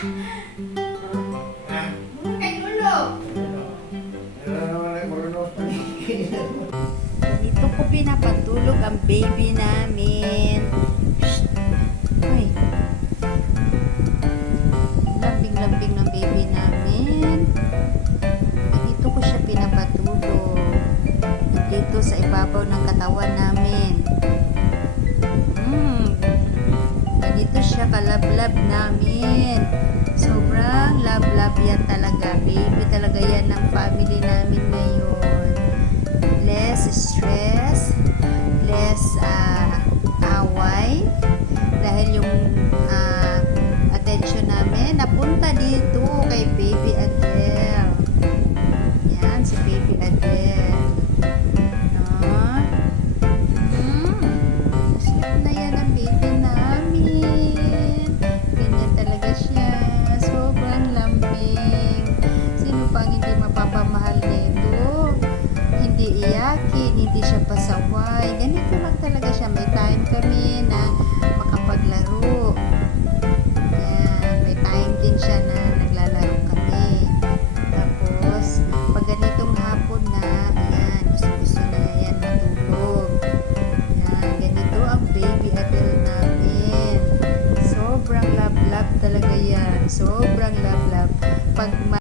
Ay, ulo! Ganito ko pinapatulog ang baby namin. Shh. Uy. Lambing-lambing ng baby namin. Ganito ko siya pinapatulog. Dito sa ibabaw ng katawan namin. Ganito siya kalablab namin. Sobrang love-love yan talaga. Baby talaga yan ng family namin ngayon. Less stress, less away. Dahil yung attention namin napunta dito kay baby Adele. Yan, si baby Adele. No? Sleep na yan ang baby namin. Ganyan talaga siya. Sobrang lambing. Sino pang hindi mapapamahal nito? Hindi iyakin, hindi siya pasaway. Ganito lang talaga siya. May time kami na makapaglaro. Yan, may time din siya na naglalaro kami. Tapos, pag ganitong hapon na, ayan, gusto na yan matulog. Yan, ganito ang baby Adele namin. Sobrang love-love talaga yan. Sobrang love-love. Pag